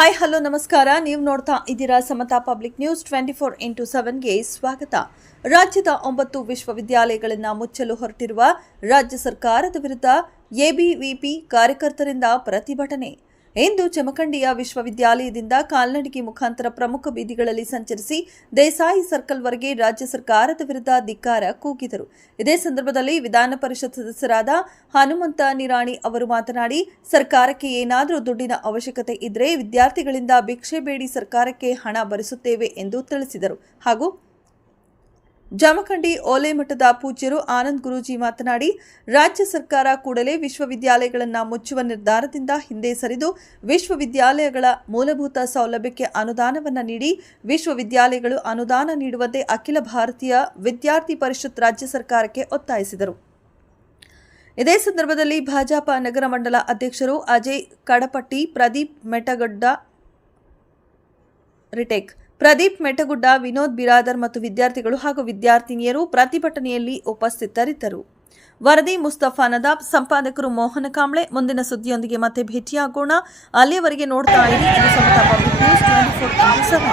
Hi hello ನಮಸ್ಕಾರ. ನೀವು ನೋಡ್ತಾ ಇದ್ದೀರಾ ಸಮತಾ ಪಬ್ಲಿಕ್ ನ್ಯೂಸ್ 24x7ಗೆ ಸ್ವಾಗತ. ರಾಜ್ಯದ 9 ವಿಶ್ವವಿದ್ಯಾಲಯಗಳನ್ನು ಮುಚ್ಚಲು ಹೊರಟಿರುವ ರಾಜ್ಯ ಸರ್ಕಾರದ ವಿರುದ್ಧ ಎಬಿವಿಪಿ ಕಾರ್ಯಕರ್ತರಿಂದ ಪ್ರತಿಭಟನೆ. ಇಂದು ಜಮಖಂಡಿಯ ವಿಶ್ವವಿದ್ಯಾಲಯದಿಂದ ಕಾಲ್ನಡಿಗೆ ಮುಖಾಂತರ ಪ್ರಮುಖ ಬೀದಿಗಳಲ್ಲಿ ಸಂಚರಿಸಿ ದೇಸಾಯಿ ಸರ್ಕಲ್ವರೆಗೆ ರಾಜ್ಯ ಸರ್ಕಾರದ ವಿರುದ್ಧ ಧಿಕ್ಕಾರ ಕೂಗಿದರು. ಇದೇ ಸಂದರ್ಭದಲ್ಲಿ ವಿಧಾನ ಪರಿಷತ್ ಸದಸ್ಯರಾದ ಹನುಮಂತ ನಿರಾಣಿ ಅವರು ಮಾತನಾಡಿ, ಸರ್ಕಾರಕ್ಕೆ ಏನಾದರೂ ದುಡ್ಡಿನ ಅವಶ್ಯಕತೆ ಇದ್ದರೆ ವಿದ್ಯಾರ್ಥಿಗಳಿಂದ ಭಿಕ್ಷೆ ಬೇಡಿ ಸರ್ಕಾರಕ್ಕೆ ಹಣ ಭರಿಸುತ್ತೇವೆ ಎಂದು ತಿಳಿಸಿದರು. ಹಾಗೂ ಜಮಖಂಡಿ ಓಲೆ ಮಠದ ಪೂಜ್ಯರು ಆನಂದ್ ಗುರೂಜಿ ಮಾತನಾಡಿ, ರಾಜ್ಯ ಸರ್ಕಾರ ಕೂಡಲೇ ವಿಶ್ವವಿದ್ಯಾಲಯಗಳನ್ನು ಮುಚ್ಚುವ ನಿರ್ಧಾರದಿಂದ ಹಿಂದೆ ಸರಿದು ವಿಶ್ವವಿದ್ಯಾಲಯಗಳ ಮೂಲಭೂತ ಸೌಲಭ್ಯಕ್ಕೆ ಅನುದಾನವನ್ನು ನೀಡಿ ವಿಶ್ವವಿದ್ಯಾಲಯಗಳು ಅನುದಾನ ನೀಡುವಂತೆ ಅಖಿಲ ಭಾರತೀಯ ವಿದ್ಯಾರ್ಥಿ ಪರಿಷತ್ ರಾಜ್ಯ ಸರ್ಕಾರಕ್ಕೆ ಒತ್ತಾಯಿಸಿದರು. ಇದೇ ಸಂದರ್ಭದಲ್ಲಿ ಭಾಜಪ ನಗರ ಮಂಡಲ ಅಧ್ಯಕ್ಷರು ಅಜಯ್ ಕಡಪಟ್ಟಿ, ಪ್ರದೀಪ್ ಮೆಟಗುಡ್ಡ, ವಿನೋದ್ ಬಿರಾದರ್ ಮತ್ತು ವಿದ್ಯಾರ್ಥಿಗಳು ಹಾಗೂ ವಿದ್ಯಾರ್ಥಿನಿಯರು ಪ್ರತಿಭಟನೆಯಲ್ಲಿ ಉಪಸ್ಥಿತರಿದ್ದರು. ವರದಿ ಮುಸ್ತಫಾ ನದಾಬ್, ಸಂಪಾದಕರು ಮೋಹನ ಕಾಂಬ್ಳೆ. ಮುಂದಿನ ಸುದ್ದಿಯೊಂದಿಗೆ ಮತ್ತೆ ಭೇಟಿಯಾಗೋಣ. ಅಲ್ಲಿಯವರೆಗೆ ನೋಡ್ತಾ ಇರಿ ಇದು ಸಮತಾ ಪಬ್ಲಿಕ್ ನ್ಯೂಸ್ 24x7.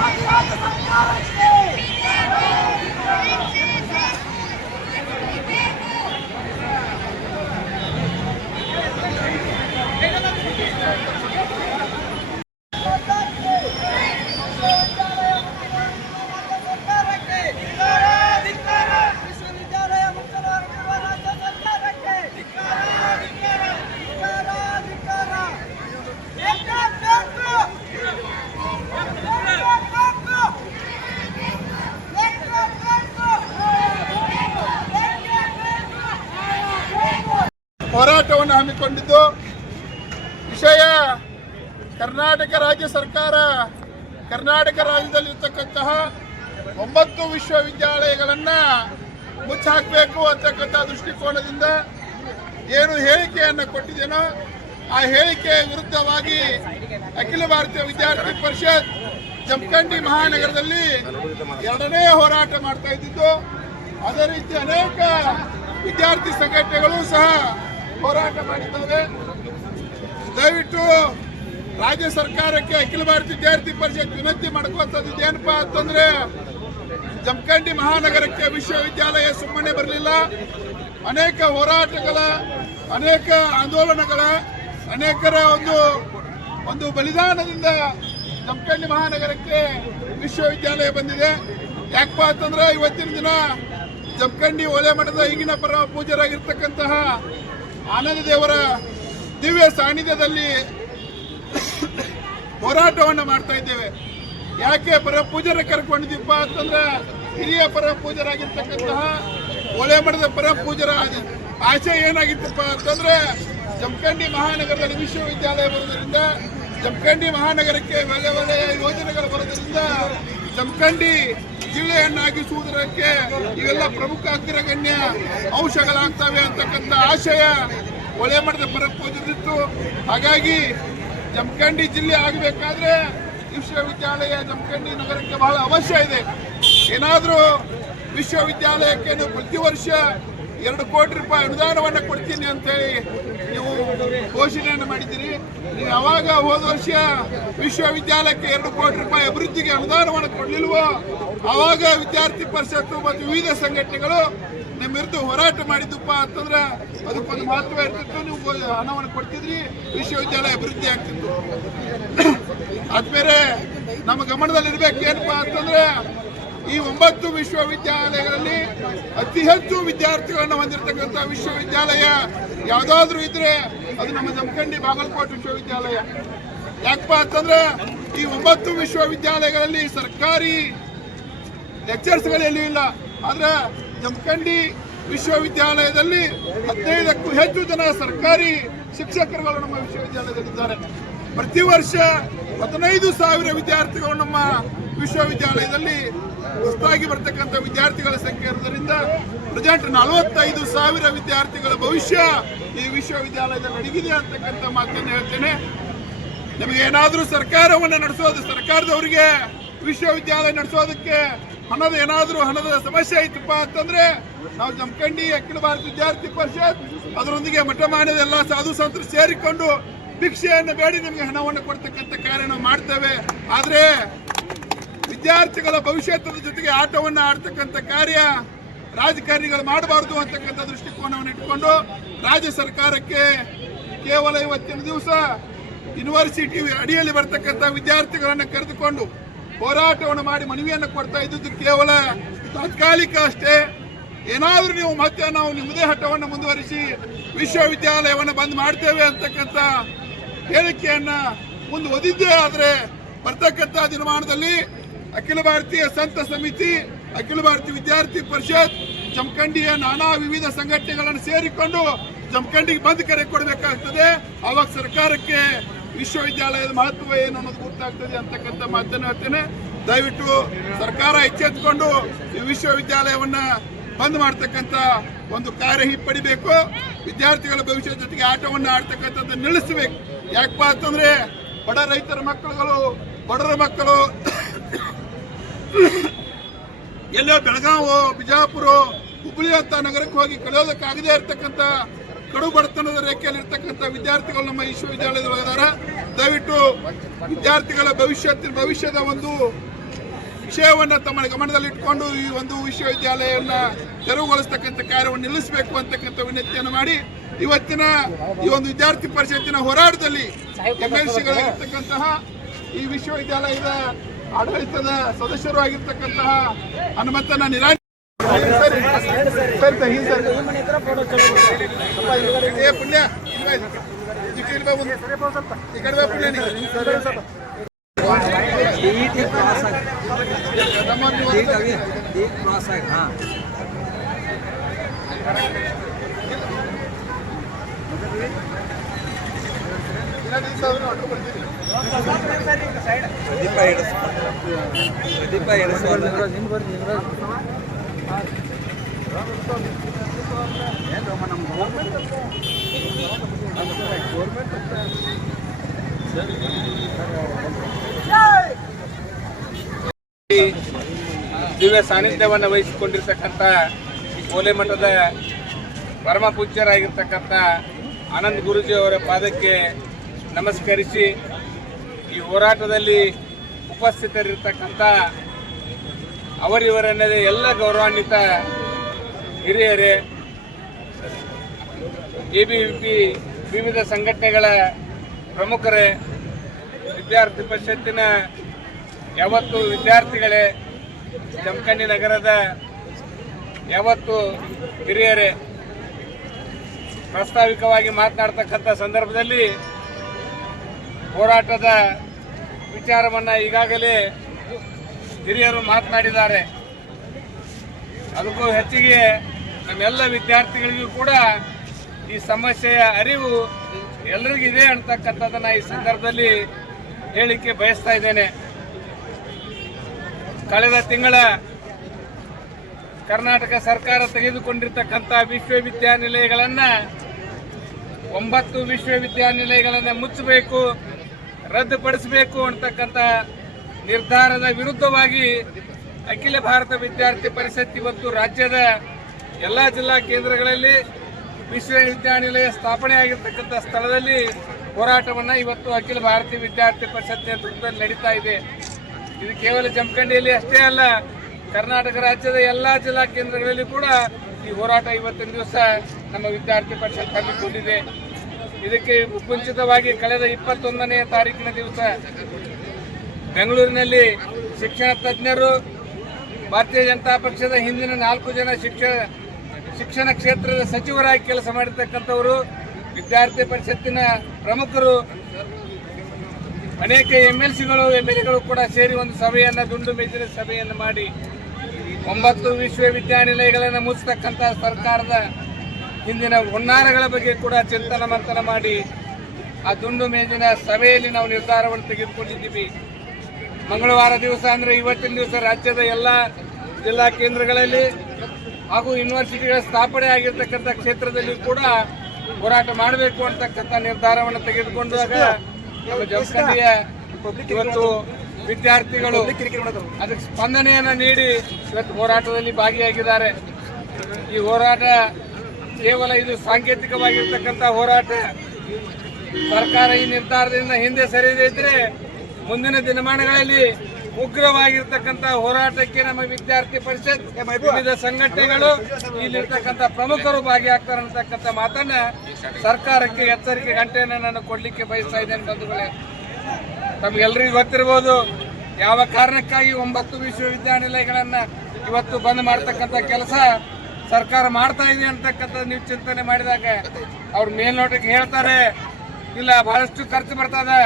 ಹೋರಾಟವನ್ನು ಹಮ್ಮಿಕೊಂಡಿದ್ದು ವಿಷಯ ಕರ್ನಾಟಕ ರಾಜ್ಯ ಸರ್ಕಾರ ಕರ್ನಾಟಕ ರಾಜ್ಯದಲ್ಲಿರ್ತಕ್ಕಂತಹ 9 ವಿಶ್ವವಿದ್ಯಾಲಯಗಳನ್ನು ಮುಚ್ಚಾಕಬೇಕು ಅಂತಕ್ಕಂಥ ದೃಷ್ಟಿಕೋನದಿಂದ ಏನು ಹೇಳಿಕೆಯನ್ನು ಕೊಟ್ಟಿದ್ದೇನೋ ಆ ಹೇಳಿಕೆಯ ವಿರುದ್ಧವಾಗಿ ಅಖಿಲ ಭಾರತೀಯ ವಿದ್ಯಾರ್ಥಿ ಪರಿಷತ್ ಜಮಖಂಡಿ ಮಹಾನಗರದಲ್ಲಿ 2ನೇ ಹೋರಾಟ ಮಾಡ್ತಾ ಇದ್ದಿದ್ದು. ಅದೇ ರೀತಿ ಅನೇಕ ವಿದ್ಯಾರ್ಥಿ ಸಂಘಟನೆಗಳು ಸಹ ಹೋರಾಟ ಮಾಡಿದ್ದಾರೆ. ದಯವಿಟ್ಟು ರಾಜ್ಯ ಸರ್ಕಾರಕ್ಕೆ ಅಖಿಲ ಭಾರತೀಯ ವಿದ್ಯಾರ್ಥಿ ಪರಿಷತ್ ವಿನಂತಿ ಮಾಡ್ಕೋತದ್ದು ಏನಪ್ಪಾ ಅಂತಂದ್ರೆ, ಜಮಖಂಡಿ ಮಹಾನಗರಕ್ಕೆ ವಿಶ್ವವಿದ್ಯಾಲಯ ಸುಮ್ಮನೆ ಬರಲಿಲ್ಲ. ಅನೇಕ ಹೋರಾಟಗಳ, ಅನೇಕ ಆಂದೋಲನಗಳ, ಅನೇಕರ ಒಂದು ಬಲಿದಾನದಿಂದ ಜಮಖಂಡಿ ಮಹಾನಗರಕ್ಕೆ ವಿಶ್ವವಿದ್ಯಾಲಯ ಬಂದಿದೆ. ಯಾಕಪ್ಪ ಅಂತಂದ್ರೆ ಇವತ್ತಿನ ದಿನ ಜಮಖಂಡಿ ಓಲೆ ಮಠದ ಈಗಿನ ಪರಮ ಪೂಜ್ಯರಾಗಿರ್ತಕ್ಕಂತಹ ಆನಂದ ದೇವರ ದಿವ್ಯ ಸಾನ್ನಿಧ್ಯದಲ್ಲಿ ಹೋರಾಟವನ್ನು ಮಾಡ್ತಾ ಇದ್ದೇವೆ. ಯಾಕೆ ಪರಮ ಪೂಜ್ಯರ ಕರ್ಕೊಂಡಿದ್ದೀಪ್ಪ ಅಂತಂದ್ರೆ, ಹಿರಿಯ ಪರಮ ಪೂಜ್ಯರಾಗಿರ್ತಕ್ಕಂತಹ ಓಲೆ ಮಠದ ಪರಮ ಪೂಜ್ಯರ ಆಶಯ ಏನಾಗಿತ್ತಪ್ಪ ಅಂತಂದ್ರೆ, ಜಮಖಂಡಿ ಮಹಾನಗರದಲ್ಲಿ ವಿಶ್ವವಿದ್ಯಾಲಯ ಬರೋದ್ರಿಂದ, ಜಮಖಂಡಿ ಮಹಾನಗರಕ್ಕೆ ಒಳ್ಳೆ ಒಳ್ಳೆಯ ಯೋಜನೆಗಳು ಬರೋದ್ರಿಂದ ಜಮಖಂಡಿ ಜಿಲ್ಲೆಯನ್ನಾಗಿಸುವುದಕ್ಕೆ ಇವೆಲ್ಲ ಪ್ರಮುಖ ಅಗ್ರಗಣ್ಯ ಅಂಶಗಳಾಗ್ತವೆ ಅಂತಕ್ಕಂಥ ಆಶಯ ಒಲೆ ಮಠದ ಪರಪೂಜರಿತ್ತು. ಹಾಗಾಗಿ ಜಮಖಂಡಿ ಜಿಲ್ಲೆ ಆಗಬೇಕಾದ್ರೆ ವಿಶ್ವವಿದ್ಯಾಲಯ ಜಮಖಂಡಿ ನಗರಕ್ಕೆ ಬಹಳ ಅವಶ್ಯ ಇದೆ. ಏನಾದರೂ ವಿಶ್ವವಿದ್ಯಾಲಯಕ್ಕೆ ನೀವು ಪ್ರತಿ ವರ್ಷ 2 ಕೋಟಿ ರೂಪಾಯಿ ಅನುದಾನವನ್ನು ಕೊಡ್ತೀನಿ ಅಂತೇಳಿ ನೀವು ಘೋಷಣೆಯನ್ನು ಮಾಡಿದ್ದೀರಿ. ನೀವು ಯಾವಾಗ ಹೋದ ವರ್ಷ ವಿಶ್ವವಿದ್ಯಾಲಯಕ್ಕೆ 2 ಕೋಟಿ ರೂಪಾಯಿ ಅಭಿವೃದ್ಧಿಗೆ ಅನುದಾನವನ್ನು ಕೊಡಲಿಲ್ವೋ ಆವಾಗ ವಿದ್ಯಾರ್ಥಿ ಪರಿಷತ್ತು ಮತ್ತು ವಿವಿಧ ಸಂಘಟನೆಗಳು ನಿಮ್ಮ ವಿರುದ್ಧ ಹೋರಾಟ ಮಾಡಿದ್ದಪ್ಪ ಅಂತಂದ್ರೆ ಅದಕ್ಕೊಂದು ಮಹತ್ವ ಇರ್ತಿತ್ತು. ನೀವು ಹಣವನ್ನು ಕೊಡ್ತಿದ್ರಿ, ವಿಶ್ವವಿದ್ಯಾಲಯ ಅಭಿವೃದ್ಧಿ ಆಗ್ತಿತ್ತು. ಅದ್ಮೇಲೆ ನಮ್ಮ ಗಮನದಲ್ಲಿರ್ಬೇಕು ಏನಪ್ಪಾ ಅಂತಂದ್ರೆ, ಈ 9 ವಿಶ್ವವಿದ್ಯಾಲಯಗಳಲ್ಲಿ ಅತಿ ಹೆಚ್ಚು ವಿದ್ಯಾರ್ಥಿಗಳನ್ನು ಹೊಂದಿರತಕ್ಕಂಥ ವಿಶ್ವವಿದ್ಯಾಲಯ ಯಾವುದಾದ್ರೂ ಇದ್ರೆ ಅದು ನಮ್ಮ ಜಮಖಂಡಿ ಬಾಗಲಕೋಟೆ ವಿಶ್ವವಿದ್ಯಾಲಯ. ಯಾಕಪ್ಪ ಅಂತಂದ್ರೆ ಈ 9 ವಿಶ್ವವಿದ್ಯಾಲಯಗಳಲ್ಲಿ ಸರ್ಕಾರಿ ಲೆಕ್ಚರ್ಸ್ಗಳು ಇಲ್ಲ. ಆದ್ರೆ ಜಮಖಂಡಿ ವಿಶ್ವವಿದ್ಯಾಲಯದಲ್ಲಿ 15ಕ್ಕೂ ಹೆಚ್ಚು ಜನ ಸರ್ಕಾರಿ ಶಿಕ್ಷಕರುಗಳು ನಮ್ಮ ವಿಶ್ವವಿದ್ಯಾಲಯದಲ್ಲಿದ್ದಾರೆ. ಪ್ರತಿ ವರ್ಷ 15,000 ವಿದ್ಯಾರ್ಥಿಗಳು ನಮ್ಮ ವಿಶ್ವವಿದ್ಯಾಲಯದಲ್ಲಿ ಹೊಸದಾಗಿ ಬರ್ತಕ್ಕಂಥ ವಿದ್ಯಾರ್ಥಿಗಳ ಸಂಖ್ಯೆ ಇರೋದ್ರಿಂದ ಪ್ರೆಸೆಂಟ್ 45,000 ವಿದ್ಯಾರ್ಥಿಗಳ ಭವಿಷ್ಯ ಈ ವಿಶ್ವವಿದ್ಯಾಲಯದಲ್ಲಿ ಅಡಗಿದೆ ಅಂತಕ್ಕಂಥ ಮಾತನ್ನು ಹೇಳ್ತೇನೆ. ನಮಗೆ ಏನಾದರೂ ಸರ್ಕಾರವನ್ನು ನಡೆಸೋದು, ಸರ್ಕಾರದವರಿಗೆ ವಿಶ್ವವಿದ್ಯಾಲಯ ನಡೆಸೋದಕ್ಕೆ ಹಣದ ಸಮಸ್ಯೆ ಐತಪ್ಪ ಅಂತಂದ್ರೆ ನಾವು ಜಮಖಂಡಿ ಅಖಿಲ ಭಾರತ ವಿದ್ಯಾರ್ಥಿ ಪರಿಷತ್ ಅದರೊಂದಿಗೆ ಮಠಮಾನ್ಯದ ಎಲ್ಲ ಸಾಧು ಸಂತರು ಸೇರಿಕೊಂಡು ಭಿಕ್ಷೆಯನ್ನು ಬೇಡಿ ನಿಮಗೆ ಹಣವನ್ನು ಕೊಡ್ತಕ್ಕಂಥ ಕಾರ್ಯ ನಾವು ಮಾಡ್ತೇವೆ. ಆದರೆ ವಿದ್ಯಾರ್ಥಿಗಳ ಭವಿಷ್ಯದ ಜೊತೆಗೆ ಆಟವನ್ನು ಆಡ್ತಕ್ಕಂಥ ಕಾರ್ಯ ರಾಜಕಾರಣಿಗಳು ಮಾಡಬಾರದು ಅಂತಕ್ಕಂಥ ದೃಷ್ಟಿಕೋನವನ್ನು ಇಟ್ಕೊಂಡು ರಾಜ್ಯ ಸರ್ಕಾರಕ್ಕೆ ಕೇವಲ ಇವತ್ತಿನ ದಿವಸ ಯೂನಿವರ್ಸಿಟಿ ಅಡಿಯಲ್ಲಿ ಬರ್ತಕ್ಕಂಥ ವಿದ್ಯಾರ್ಥಿಗಳನ್ನು ಕರೆದುಕೊಂಡು ಹೋರಾಟವನ್ನು ಮಾಡಿ ಮನವಿಯನ್ನು ಕೊಡ್ತಾ ಇದ್ದುದು ಕೇವಲ ತಾತ್ಕಾಲಿಕ ಅಷ್ಟೇ. ಏನಾದರೂ ನೀವು ಮತ್ತೆ ನಾವು ನಿಮ್ಮದೇ ಹಠವನ್ನು ಮುಂದುವರಿಸಿ ವಿಶ್ವವಿದ್ಯಾಲಯವನ್ನು ಬಂದ್ ಮಾಡ್ತೇವೆ ಅಂತಕ್ಕಂಥ ಹೇಳಿಕೆಯನ್ನ ಮುಂದುವರಿದ್ದೇ ಆದರೆ ಬರ್ತಕ್ಕಂಥ ದಿನಮಾನದಲ್ಲಿ ಅಖಿಲ ಭಾರತೀಯ ಸಂತ ಸಮಿತಿ, ಅಖಿಲ ಭಾರತೀಯ ವಿದ್ಯಾರ್ಥಿ ಪರಿಷತ್, ಜಮಖಂಡಿಯ ನಾನಾ ವಿವಿಧ ಸಂಘಟನೆಗಳನ್ನು ಸೇರಿಕೊಂಡು ಜಮಖಂಡಿಗೆ ಬಂದ್ ಕರೆ ಕೊಡಬೇಕಾಗ್ತದೆ. ಆವಾಗ ಸರ್ಕಾರಕ್ಕೆ ವಿಶ್ವವಿದ್ಯಾಲಯದ ಮಹತ್ವ ಏನು ಅನ್ನೋದು ಗೊತ್ತಾಗ್ತದೆ ಅಂತಕ್ಕಂಥ ಮಾತನ್ನು ಹೇಳ್ತೇನೆ. ದಯವಿಟ್ಟು ಸರ್ಕಾರ ಎಚ್ಚೆತ್ತುಕೊಂಡು ಈ ವಿಶ್ವವಿದ್ಯಾಲಯವನ್ನ ಬಂದ್ ಮಾಡ್ತಕ್ಕಂಥ ಒಂದು ಕಾರ್ಯ ಹಿಂಪಡಿಬೇಕು. ವಿದ್ಯಾರ್ಥಿಗಳ ಭವಿಷ್ಯದ ಜೊತೆಗೆ ಆಟವನ್ನು ಆಡ್ತಕ್ಕಂಥದ್ದು ನಿಲ್ಲಿಸಬೇಕು. ಯಾಕಪ್ಪ ಅಂತಂದ್ರೆ ಬಡ ರೈತರ ಮಕ್ಕಳುಗಳು, ಬಡವರ ಮಕ್ಕಳು ಎಲ್ಲೋ ಬೆಳಗಾವಿ, ಬಿಜಾಪುರ, ಹುಬ್ಬಳ್ಳಿ ಅಂತ ನಗರಕ್ಕೆ ಹೋಗಿ ಕಳೆಯೋದಕ್ಕಾಗದೇ ಇರತಕ್ಕಂಥ ಕಡು ಬಡತನದ ರೇಖೆಯಲ್ಲಿ ಇರ್ತಕ್ಕಂಥ ವಿದ್ಯಾರ್ಥಿಗಳು ನಮ್ಮ ವಿಶ್ವವಿದ್ಯಾಲಯದಲ್ಲಿ ಇದ್ದಾರೆ. ದಯವಿಟ್ಟು ವಿದ್ಯಾರ್ಥಿಗಳ ಭವಿಷ್ಯದ ಒಂದು ವಿಷಯವನ್ನ ತಮ್ಮ ಗಮನದಲ್ಲಿ ಇಟ್ಕೊಂಡು ಈ ಒಂದು ವಿಶ್ವವಿದ್ಯಾಲಯವನ್ನ ತೆರವುಗೊಳಿಸ್ತಕ್ಕಂಥ ಕಾರ್ಯವನ್ನು ನಿಲ್ಲಿಸಬೇಕು ಅಂತಕ್ಕಂಥ ವಿನಂತಿಯನ್ನು ಮಾಡಿ ಇವತ್ತಿನ ಈ ಒಂದು ವಿದ್ಯಾರ್ಥಿ ಪರಿಷತ್ತಿನ ಹೋರಾಟದಲ್ಲಿ MLCಗಳಾಗಿರ್ತಕ್ಕಂತಹ ಈ ವಿಶ್ವವಿದ್ಯಾಲಯದ ಆಡಳಿತದ ಸದಸ್ಯರು ಆಗಿರ್ತಕ್ಕಂತಹ ಹನುಮಂತನ ನಿರಾಣಿ ಪುಣ್ಯ ಈ ಕಡೆ ಪುಣ್ಯ ದಿವ್ಯ ಸಾನ್ನಿಧ್ಯವನ್ನು ವಹಿಸಿಕೊಂಡಿರ್ತಕ್ಕಂಥ ಓಲೆ ಮಠದ ಪರಮ ಪೂಜ್ಯರಾಗಿರ್ತಕ್ಕಂಥ ಆನಂದ್ ಗುರೂಜಿ ಅವರ ಪಾದಕ್ಕೆ ನಮಸ್ಕರಿಸಿ ಈ ಹೋರಾಟದಲ್ಲಿ ಉಪಸ್ಥಿತರಿರ್ತಕ್ಕಂಥ ಅವರಿವರನ್ನದೇ ಎಲ್ಲ ಗೌರವಾನ್ವಿತ ಹಿರಿಯರೇ, ABVP ವಿವಿಧ ಸಂಘಟನೆಗಳ ಪ್ರಮುಖರೇ, ವಿದ್ಯಾರ್ಥಿ ಪರಿಷತ್ತಿನ ಯಾವತ್ತು ವಿದ್ಯಾರ್ಥಿಗಳೇ, ಜಮಖಂಡಿ ನಗರದ ಯಾವತ್ತು ಹಿರಿಯರೇ, ಪ್ರಾಸ್ತಾವಿಕವಾಗಿ ಮಾತನಾಡ್ತಕ್ಕಂಥ ಸಂದರ್ಭದಲ್ಲಿ ಹೋರಾಟದ ವಿಚಾರವನ್ನು ಈಗಾಗಲೇ ಹಿರಿಯರು ಮಾತನಾಡಿದ್ದಾರೆ. ಅದಕ್ಕೂ ಹೆಚ್ಚಿಗೆ ನಮ್ಮೆಲ್ಲ ವಿದ್ಯಾರ್ಥಿಗಳಿಗೂ ಕೂಡ ಈ ಸಮಸ್ಯೆಯ ಅರಿವು ಎಲ್ಲರಿಗಿದೆ ಅಂತಕ್ಕಂಥದ್ದನ್ನು ಈ ಸಂದರ್ಭದಲ್ಲಿ ಹೇಳಿಕೆ ಬಯಸ್ತಾ ಇದ್ದೇನೆ. ಕಳೆದ ತಿಂಗಳ ಕರ್ನಾಟಕ ಸರ್ಕಾರ ತೆಗೆದುಕೊಂಡಿರ್ತಕ್ಕಂಥ ವಿಶ್ವವಿದ್ಯಾನಿಲಯಗಳನ್ನು 9 ವಿಶ್ವವಿದ್ಯಾನಿಲಯಗಳನ್ನು ಮುಚ್ಚಬೇಕು, ರದ್ದುಪಡಿಸಬೇಕು ಅಂತಕ್ಕಂಥ ನಿರ್ಧಾರದ ವಿರುದ್ಧವಾಗಿ ಅಖಿಲ ಭಾರತ ವಿದ್ಯಾರ್ಥಿ ಪರಿಷತ್ ಇವತ್ತು ರಾಜ್ಯದ ಎಲ್ಲ ಜಿಲ್ಲಾ ಕೇಂದ್ರಗಳಲ್ಲಿ ವಿಶ್ವವಿದ್ಯಾನಿಲಯ ಸ್ಥಾಪನೆ ಆಗಿರ್ತಕ್ಕಂಥ ಸ್ಥಳದಲ್ಲಿ ಹೋರಾಟವನ್ನು ಇವತ್ತು ಅಖಿಲ ಭಾರತೀಯ ವಿದ್ಯಾರ್ಥಿ ಪರಿಷತ್ ನೇತೃತ್ವದಲ್ಲಿ ನಡೀತಾ ಇದೆ. ಇದು ಕೇವಲ ಜಮಖಂಡಿಯಲ್ಲಿ ಅಷ್ಟೇ ಅಲ್ಲ, ಕರ್ನಾಟಕ ರಾಜ್ಯದ ಎಲ್ಲ ಜಿಲ್ಲಾ ಕೇಂದ್ರಗಳಲ್ಲಿ ಕೂಡ ಈ ಹೋರಾಟ ಇವತ್ತಿನ ದಿವಸ ನಮ್ಮ ವಿದ್ಯಾರ್ಥಿ ಪರಿಷತ್ ಹಮ್ಮಿಕೊಂಡಿದೆ. ಇದಕ್ಕೆ ಮುಂಚಿತವಾಗಿ ಕಳೆದ 21ನೇ ತಾರೀಕಿನ ದಿವಸ ಬೆಂಗಳೂರಿನಲ್ಲಿ ಶಿಕ್ಷಣ ತಜ್ಞರು, ಭಾರತೀಯ ಜನತಾ ಪಕ್ಷದ ಹಿಂದಿನ 4 ಜನ ಶಿಕ್ಷಣ ಕ್ಷೇತ್ರದ ಸಚಿವರಾಗಿ ಕೆಲಸ ಮಾಡಿರ್ತಕ್ಕಂಥವರು, ವಿದ್ಯಾರ್ಥಿ ಪರಿಷತ್ತಿನ ಪ್ರಮುಖರು, ಅನೇಕ MLCಗಳು MLAಗಳು ಕೂಡ ಸೇರಿ ಒಂದು ಸಭೆಯನ್ನು, ದುಂಡು ಮೇಜಿನ ಸಭೆಯನ್ನು ಮಾಡಿ 9 ವಿಶ್ವವಿದ್ಯಾನಿಲಯಗಳನ್ನು ಮುಚ್ಚತಕ್ಕಂಥ ಸರ್ಕಾರದ ಹಿಂದಿನ ಹುನ್ನಾರಗಳ ಬಗ್ಗೆ ಕೂಡ ಚಿಂತನ ಮಂಥನ ಮಾಡಿ ಆ ದುಂಡು ಮೇಜಿನ ಸಭೆಯಲ್ಲಿ ನಾವು ನಿರ್ಧಾರವನ್ನು ತೆಗೆದುಕೊಂಡಿದ್ದೀವಿ. ಮಂಗಳವಾರ ದಿವಸ ಅಂದರೆ ಇವತ್ತಿನ ದಿವಸ ರಾಜ್ಯದ ಎಲ್ಲ ಜಿಲ್ಲಾ ಕೇಂದ್ರಗಳಲ್ಲಿ ಹಾಗೂ ಯೂನಿವರ್ಸಿಟಿಗಳ ಸ್ಥಾಪನೆ ಆಗಿರ್ತಕ್ಕಂಥ ಕ್ಷೇತ್ರದಲ್ಲಿ ಕೂಡ ಹೋರಾಟ ಮಾಡಬೇಕು ಅಂತಕ್ಕಂಥ ನಿರ್ಧಾರವನ್ನು ತೆಗೆದುಕೊಂಡಾಗ ನಮ್ಮ ಜಮಖಂಡಿಯ ಇವತ್ತು ವಿದ್ಯಾರ್ಥಿಗಳು ಅದಕ್ಕೆ ಸ್ಪಂದನೆಯನ್ನು ನೀಡಿ ಇವತ್ತು ಹೋರಾಟದಲ್ಲಿ ಭಾಗಿಯಾಗಿದ್ದಾರೆ. ಈ ಹೋರಾಟ ಕೇವಲ ಇದು ಸಾಂಕೇತಿಕವಾಗಿರ್ತಕ್ಕಂಥ ಹೋರಾಟ. ಸರ್ಕಾರ ಈ ನಿರ್ಧಾರದಿಂದ ಹಿಂದೆ ಸರಿದಿದ್ರೆ ಮುಂದಿನ ದಿನಮಾನಗಳಲ್ಲಿ ಉಗ್ರವಾಗಿರ್ತಕ್ಕಂಥ ಹೋರಾಟಕ್ಕೆ ನಮ್ಮ ವಿದ್ಯಾರ್ಥಿ ಪರಿಷತ್ ವಿವಿಧ ಸಂಘಟನೆಗಳು ಇಲ್ಲಿರ್ತಕ್ಕಂಥ ಪ್ರಮುಖರು ಭಾಗಿಯಾಗ್ತಾರೆ ಅಂತಕ್ಕಂಥ ಮಾತನ್ನ ಸರ್ಕಾರಕ್ಕೆ ಎಚ್ಚರಿಕೆ ಗಂಟೆಯನ್ನು ನಾನು ಕೊಡ್ಲಿಕ್ಕೆ ಬಯಸ್ತಾ ಇದ್ದೇನೆ ಬಂಧುಗಳೇ. ತಮ್ಗೆಲ್ರಿಗೂ ಗೊತ್ತಿರಬಹುದು ಯಾವ ಕಾರಣಕ್ಕಾಗಿ 9 ವಿಶ್ವವಿದ್ಯಾನಿಲಯಗಳನ್ನ ಇವತ್ತು ಬಂದ್ ಮಾಡ್ತಕ್ಕಂಥ ಕೆಲಸ ಸರ್ಕಾರ ಮಾಡ್ತಾ ಇದೆ ಅಂತಕ್ಕಂಥ ನೀವು ಚಿಂತನೆ ಮಾಡಿದಾಗ ಅವ್ರ ಮೇಲ್ನೋಟಕ್ಕೆ ಹೇಳ್ತಾರೆ, ಇಲ್ಲ ಬಹಳಷ್ಟು ಖರ್ಚು ಬರ್ತದೆ,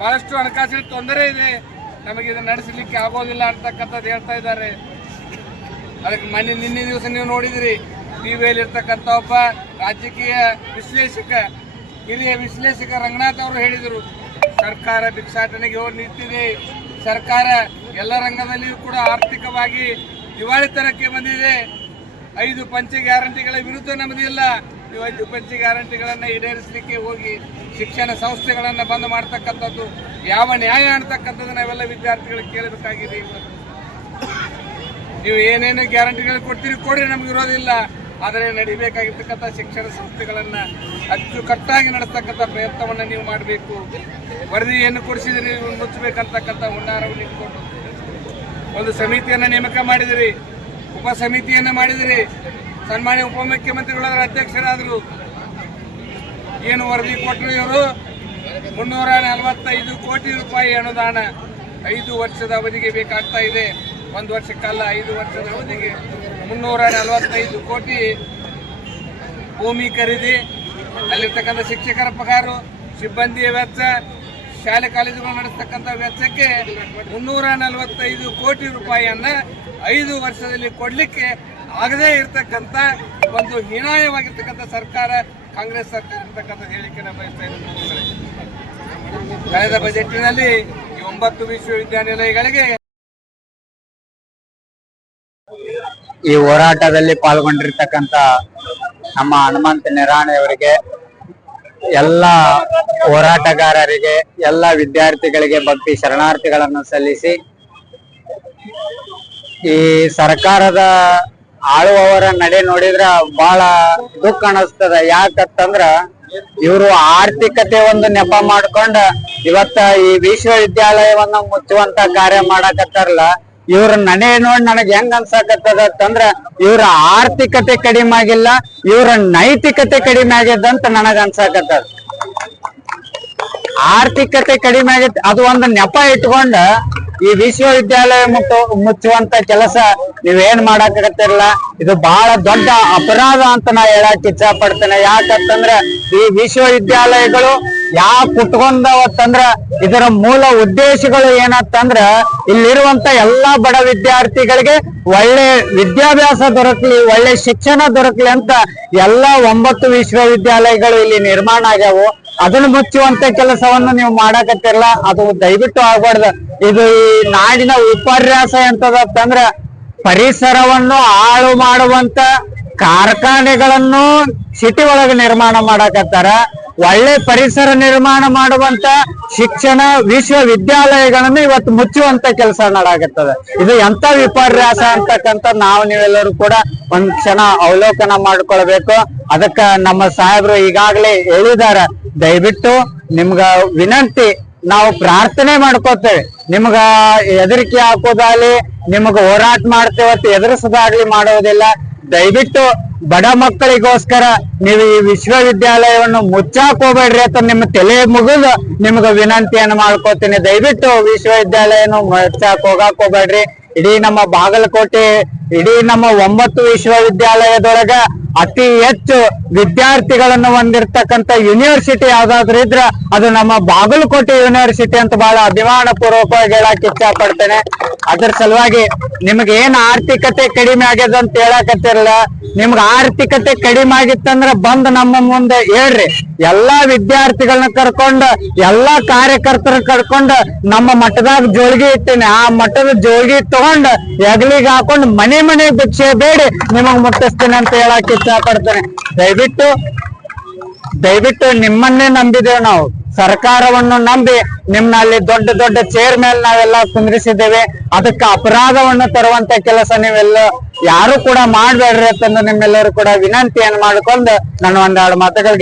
ಬಹಳಷ್ಟು ಹಣಕಾಸಿನ ತೊಂದರೆ ಇದೆ, ನಮಗೆ ಇದನ್ನ ನಡೆಸಲಿಕ್ಕೆ ಆಗೋದಿಲ್ಲ ಅಂತಕ್ಕಂಥದ್ದು ಹೇಳ್ತಾ ಇದ್ದಾರೆ. ಅದಕ್ಕೆ ನಿನ್ನೆ ದಿವಸ ನೀವು ನೋಡಿದಿರಿ, ಟಿವಿಯಲ್ಲಿ ಇರ್ತಕ್ಕಂಥ ಒಬ್ಬ ರಾಜಕೀಯ ವಿಶ್ಲೇಷಕ, ಹಿರಿಯ ವಿಶ್ಲೇಷಕ ರಂಗನಾಥ್ ಅವರು ಹೇಳಿದರು, ಸರ್ಕಾರ ಭಿಕ್ಷಾಟನೆಗೆ ಹೋಗಿ ನಿಂತಿದೆ, ಸರ್ಕಾರ ಎಲ್ಲ ರಂಗದಲ್ಲಿಯೂ ಕೂಡ ಆರ್ಥಿಕವಾಗಿ ದಿವಾಳಿತನಕ್ಕೆ ಬಂದಿದೆ, 5 ಪಂಚ ಗ್ಯಾರಂಟಿಗಳ ವಿರುದ್ಧ ನಮ್ಮದಿಲ್ಲ, ನೀವು 5 ಪಂಚ ಗ್ಯಾರಂಟಿಗಳನ್ನ ಈಡೇರಿಸಲಿಕ್ಕೆ ಹೋಗಿ ಶಿಕ್ಷಣ ಸಂಸ್ಥೆಗಳನ್ನ ಬಂದ್ ಮಾಡ್ತಕ್ಕಂಥದ್ದು ಯಾವ ನ್ಯಾಯ ಅಂತಕ್ಕಂಥದ್ದು ನಾವೆಲ್ಲ ವಿದ್ಯಾರ್ಥಿಗಳಿಗೆ ಕೇಳಬೇಕಾಗಿದೆ. ನೀವು ಏನೇನು ಗ್ಯಾರಂಟಿಗಳು ಕೊಡ್ತೀರಿ ಕೊಡ್ರಿ, ನಮ್ಗೆ ಇರೋದಿಲ್ಲ, ಆದರೆ ನಡಿಬೇಕಾಗಿರ್ತಕ್ಕಂಥ ಶಿಕ್ಷಣ ಸಂಸ್ಥೆಗಳನ್ನ ಅಚ್ಚುಕಟ್ಟಾಗಿ ನಡೆಸ್ತಕ್ಕಂಥ ಪ್ರಯತ್ನವನ್ನ ನೀವು ಮಾಡಬೇಕು. ವರದಿಯನ್ನು ಕೊಡಿಸಿದ್ರೆ ನೀವು ಮುಚ್ಚಬೇಕಂತಕ್ಕಂಥ ಹುನ್ನಾರವನ್ನು ಇಟ್ಕೊಂಡು ಒಂದು ಸಮಿತಿಯನ್ನ ನೇಮಕ ಮಾಡಿದಿರಿ, ಉಪ ಸಮಿತಿಯನ್ನ ಮಾಡಿದಿರಿ, ಸನ್ಮಾನ್ಯ ಉಪಮುಖ್ಯಮಂತ್ರಿಗಳ ಅಧ್ಯಕ್ಷರಾದರು. ಏನು ವರದಿ ಕೊಟ್ಟರು ಇವರು? 345 ಕೋಟಿ ರೂಪಾಯಿ ಅನುದಾನ 5 ವರ್ಷದ ಅವಧಿಗೆ ಬೇಕಾಗ್ತಾ ಇದೆ. 1 ವರ್ಷಕ್ಕಲ್ಲ, 5 ವರ್ಷದ ಅವಧಿಗೆ 345 ಕೋಟಿ ಭೂಮಿ ಖರೀದಿ, ಅಲ್ಲಿರ್ತಕ್ಕಂಥ ಶಿಕ್ಷಕರ ಪಗಾರು, ಸಿಬ್ಬಂದಿಯ ವೆಚ್ಚ, ಶಾಲೆ ಕಾಲೇಜುಗಳು ನಡೆಸ್ತಕ್ಕಂಥ ವೆಚ್ಚಕ್ಕೆ 345 ಕೋಟಿ ರೂಪಾಯಿಯನ್ನ 5 ವರ್ಷದಲ್ಲಿ ಕೊಡ್ಲಿಕ್ಕೆ ಆಗದೇ ಇರತಕ್ಕಂಥ ಒಂದು ಹೀನಾಯವಾಗಿರ್ತಕ್ಕಂಥ ಸರ್ಕಾರ ಕಾಂಗ್ರೆಸ್ ಸರ್ಕಾರ ಇರ್ತಕ್ಕಂಥ ಹೇಳಿಕೆಯನ್ನು ಬಯಸ್ತಾ ಇದ್ದಾರೆ. ಕಳೆದ ಬಜೆಟ್ನಲ್ಲಿ ಈ 9 ವಿಶ್ವವಿದ್ಯಾನಿಲಯಗಳಿಗೆ ಈ ಹೋರಾಟದಲ್ಲಿ ಪಾಲ್ಗೊಂಡಿರ್ತಕ್ಕಂಥ ನಮ್ಮ ಹನುಮಂತ ನಿರಾಣಿ ಅವರಿಗೆ, ಎಲ್ಲ ಹೋರಾಟಗಾರರಿಗೆ, ಎಲ್ಲ ವಿದ್ಯಾರ್ಥಿಗಳಿಗೆ ಭಕ್ತಿ ಶರಣಾರ್ಥಿಗಳನ್ನು ಸಲ್ಲಿಸಿ, ಈ ಸರ್ಕಾರದ ಆಳುವವರ ನಡೆ ನೋಡಿದ್ರ ಬಹಳ ದುಃಖ ಅನಿಸ್ತದ. ಯಾಕಂತಂದ್ರ ಇವರು ಆರ್ಥಿಕತೆ ಒಂದು ನೆಪ ಮಾಡ್ಕೊಂಡ ಇವತ್ತ ಈ ವಿಶ್ವವಿದ್ಯಾಲಯವನ್ನ ಮುಚ್ಚುವಂತ ಕಾರ್ಯ ಮಾಡಕತ್ತಾರಲ್ಲ, ಇವ್ರ ನಡೆ ನೋಡಿ ನನಗ್ ಹೆಂಗ್ ಅನ್ಸಾಕತ್ತದ ಅಂತಂದ್ರ ಇವ್ರ ಆರ್ಥಿಕತೆ ಕಡಿಮೆ ಆಗಿಲ್ಲ, ಇವ್ರ ನೈತಿಕತೆ ಕಡಿಮೆ ಆಗ್ಯದಂತ ನನಗ್ ಅನ್ಸಾಕತ್ತದ. ಆರ್ಥಿಕತೆ ಕಡಿಮೆ ಆಗೈತಿ, ಅದು ಒಂದು ನೆಪ ಇಟ್ಕೊಂಡ ಈ ವಿಶ್ವವಿದ್ಯಾಲಯ ಮುಚ್ಚುವಂತ ಕೆಲಸ ನೀವೇನ್ ಮಾಡಾಕತ್ತಿರಲ್ಲ, ಇದು ಬಹಳ ದೊಡ್ಡ ಅಪರಾಧ ಅಂತ ನಾ ಹೇಳಕ್ ಇಚ್ಛಾ ಪಡ್ತೇನೆ. ಯಾಕಂತಂದ್ರ ಈ ವಿಶ್ವವಿದ್ಯಾಲಯಗಳು ಯಾಕೆ ಕುಟ್ಕೊಂಡವತ್ತಂದ್ರ ಇದರ ಮೂಲ ಉದ್ದೇಶಗಳು ಏನಂತಂದ್ರ ಇಲ್ಲಿರುವಂತ ಎಲ್ಲಾ ಬಡ ವಿದ್ಯಾರ್ಥಿಗಳಿಗೆ ಒಳ್ಳೆ ವಿದ್ಯಾಭ್ಯಾಸ ದೊರಕಲಿ, ಒಳ್ಳೆ ಶಿಕ್ಷಣ ದೊರಕಲಿ ಅಂತ ಎಲ್ಲಾ 9 ವಿಶ್ವವಿದ್ಯಾಲಯಗಳು ಇಲ್ಲಿ ನಿರ್ಮಾಣ ಆಗ್ಯಾವು. ಅದನ್ನು ಮುಚ್ಚುವಂತ ಕೆಲಸವನ್ನು ನೀವು ಮಾಡಕತ್ತಿರಲ್ಲ, ಅದು ದಯವಿಟ್ಟು ಆಗ್ಬಾರ್ದು. ಇದು ಈ ನಾಡಿನ ವಿಪರ್ಯಾಸ ಎಂತದಂದ್ರ ಪರಿಸರವನ್ನು ಹಾಳು ಮಾಡುವಂತ ಕಾರ್ಖಾನೆಗಳನ್ನು ಸಿಟಿ ಒಳಗೆ ನಿರ್ಮಾಣ ಮಾಡಕತ್ತಾರ, ಒಳ್ಳೆ ಪರಿಸರ ನಿರ್ಮಾಣ ಮಾಡುವಂತ ಶಿಕ್ಷಣ ವಿಶ್ವವಿದ್ಯಾಲಯಗಳನ್ನು ಇವತ್ತು ಮುಚ್ಚುವಂತ ಕೆಲಸ ನಡಾಕತ್ತದ. ಇದು ಎಂತ ವಿಪರ್ಯಾಸ ಅಂತಕ್ಕಂಥ ನಾವು ನೀವೆಲ್ಲರೂ ಕೂಡ ಒಂದ್ ಕ್ಷಣ ಅವಲೋಕನ ಮಾಡ್ಕೊಳ್ಬೇಕು. ಅದಕ್ಕ ನಮ್ಮ ಸಾಹೇಬ್ರು ಈಗಾಗಲೇ ಹೇಳಿದಾರ, ದಯವಿಟ್ಟು ನಿಮ್ಗ ವಿನಂತಿ, ನಾವು ಪ್ರಾರ್ಥನೆ ಮಾಡ್ಕೋತೇವೆ, ನಿಮ್ಗ ಹೆದರಿಕೆ ಹಾಕೋದಾಗ್ಲಿ, ನಿಮ್ಗ ಹೋರಾಟ ಮಾಡ್ತೇವತ್ತು ಎದುರಿಸೋದಾಗ್ಲಿ ಮಾಡೋದಿಲ್ಲ. ದಯವಿಟ್ಟು ಬಡ ಮಕ್ಕಳಿಗೋಸ್ಕರ ನೀವು ಈ ವಿಶ್ವವಿದ್ಯಾಲಯವನ್ನು ಮುಚ್ಚಾಕ್ ಹೋಗ್ಬೇಡ್ರಿ ಅಂತ ನಿಮ್ಮ ತಲೆ ಮುಗಿದು ನಿಮ್ಗ ವಿನಂತಿಯನ್ನು ಮಾಡ್ಕೋತೀನಿ. ದಯವಿಟ್ಟು ವಿಶ್ವವಿದ್ಯಾಲಯನು ಮುಚ್ಚಾಕ್ ಹೋಗ್ಬೇಡ್ರಿ. ಇಡೀ ನಮ್ಮ ಬಾಗಲಕೋಟೆ, ಇಡೀ ನಮ್ಮ 9 ವಿಶ್ವವಿದ್ಯಾಲಯದೊಳಗ ಅತಿ ಹೆಚ್ಚು ವಿದ್ಯಾರ್ಥಿಗಳನ್ನು ಹೊಂದಿರತಕ್ಕಂತ ಯೂನಿವರ್ಸಿಟಿ ಯಾವ್ದಾದ್ರು ಇದ್ರ ಅದು ನಮ್ಮ ಬಾಗಲಕೋಟೆ ಯೂನಿವರ್ಸಿಟಿ ಅಂತ ಬಹಳ ಅಭಿಮಾನ ಪೂರ್ವಕವಾಗಿ ಹೇಳಕ್ ಇಚ್ಛಾ ಪಡ್ತೇನೆ. ಅದ್ರ ಸಲುವಾಗಿ ನಿಮ್ಗೆ ಏನ್ ಆರ್ಥಿಕತೆ ಕಡಿಮೆ ಆಗ್ಯದ ಅಂತ ಹೇಳಕತ್ತಿರಲ್ಲ, ನಿಮ್ಗೆ ಆರ್ಥಿಕತೆ ಕಡಿಮೆ ಆಗಿತ್ತಂದ್ರ ಬಂದ್ ನಮ್ಮ ಮುಂದೆ ಹೇಳ್ರಿ. ಎಲ್ಲಾ ವಿದ್ಯಾರ್ಥಿಗಳನ್ನ ಕರ್ಕೊಂಡ್, ಎಲ್ಲಾ ಕಾರ್ಯಕರ್ತರ ಕರ್ಕೊಂಡ್ ನಮ್ಮ ಮಠದಾಗ ಜೋಳ್ಗಿ ಇಟ್ಟೇನೆ, ಆ ಮಠದ ಜೋಳ್ಗಿ ತಗೊಂಡ್ ಹೆಗಲಿಗೆ ಹಾಕೊಂಡ್ ಮನೆ ಭಿಕ್ಷೆ ಬೇಡಿ ನಿಮಗ್ ಮುಟ್ಟಿಸ್ತೇನೆ ಅಂತ ಹೇಳಕ್ ಇಚ್ಛಾ ಪಡ್ತೇನೆ. ದಯವಿಟ್ಟು ನಿಮ್ಮನ್ನೇ ನಂಬಿದ್ದೇವೆ ನಾವು, ಸರ್ಕಾರವನ್ನು ನಂಬಿ ನಿಮ್ನ ಅಲ್ಲಿ ದೊಡ್ಡ ದೊಡ್ಡ ಚೇರ್ ಮೇಲೆ ನಾವೆಲ್ಲ ಕುಂದ್ರಿಸಿದ್ದೇವೆ. ಅದಕ್ಕೆ ಅಪರಾಧವನ್ನು ತರುವಂತ ಕೆಲಸ ನೀವೆಲ್ಲ ಯಾರು ಕೂಡ ಮಾಡ್ಬೇಡ್ರಿ ಅಂತ ನಿಮ್ಮೆಲ್ಲರೂ ಕೂಡ ವಿನಂತಿಯನ್ನು ಮಾಡ್ಕೊಂಡು ನಾನು ಒಂದೆರಡು ಮಾತುಗಳಿಗೆ